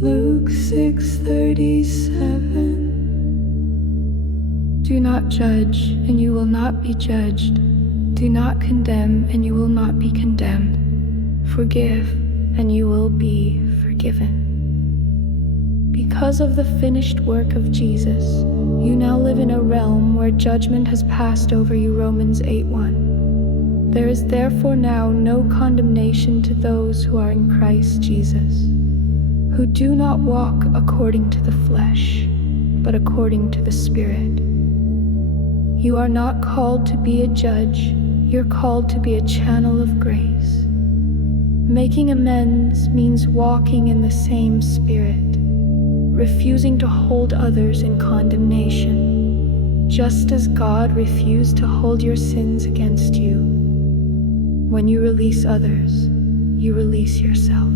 Luke 6:37. Do not judge, and you will not be judged. Do not condemn, and you will not be condemned. Forgive, and you will be forgiven. Because of the finished work of Jesus, you now live in a realm where judgment has passed over you. Romans 8:1. There is therefore now no condemnation to those who are in Christ Jesus, who do not walk according to the flesh, but according to the Spirit. You are not called to be a judge, you're called to be a channel of grace. Making amends means walking in the same Spirit, refusing to hold others in condemnation, just as God refused to hold your sins against you. When you release others, you release yourself.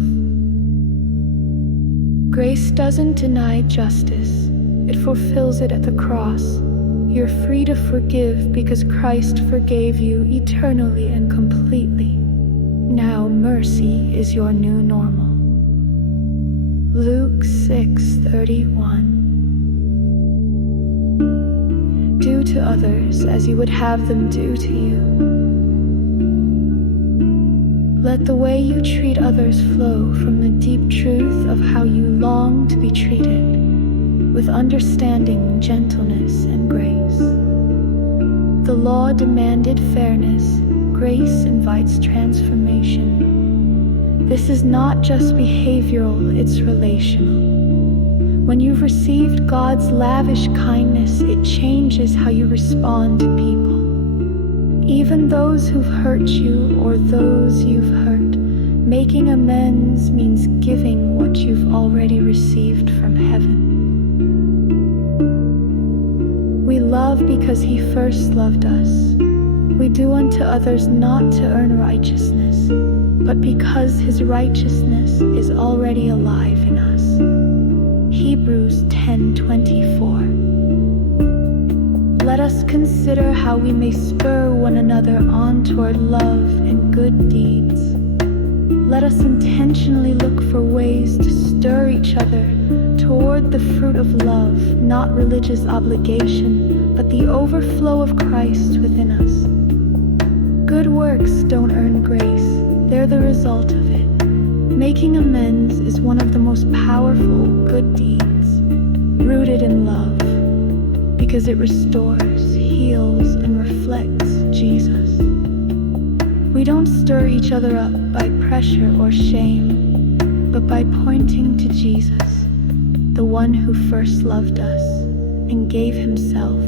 Grace doesn't deny justice, it fulfills it at the cross. You're free to forgive because Christ forgave you eternally and completely. Now mercy is your new normal. Luke 6:31. Do to others as you would have them do to you. Let the way you treat others flow from the deep truth of how you long to be treated, with understanding, gentleness, and grace. The law demanded fairness. Grace invites transformation. This is not just behavioral, it's relational. When you've received God's lavish kindness, it changes how you respond to people. Even those who've hurt you or those you've hurt. Making amends means giving what you've already received from heaven. We love because He first loved us. We do unto others not to earn righteousness, but because His righteousness is already alive in us. Hebrews 10:24. Let us consider how we may spur one another on toward love and good deeds. Let us intentionally look for ways to stir each other toward the fruit of love, not religious obligation, but the overflow of Christ within us. Good works don't earn grace, they're the result of it. Making amends is one of the most powerful good deeds, rooted in love, because it restores, heals, and reflects Jesus. We don't stir each other up by pressure or shame, but by pointing to Jesus, the one who first loved us and gave Himself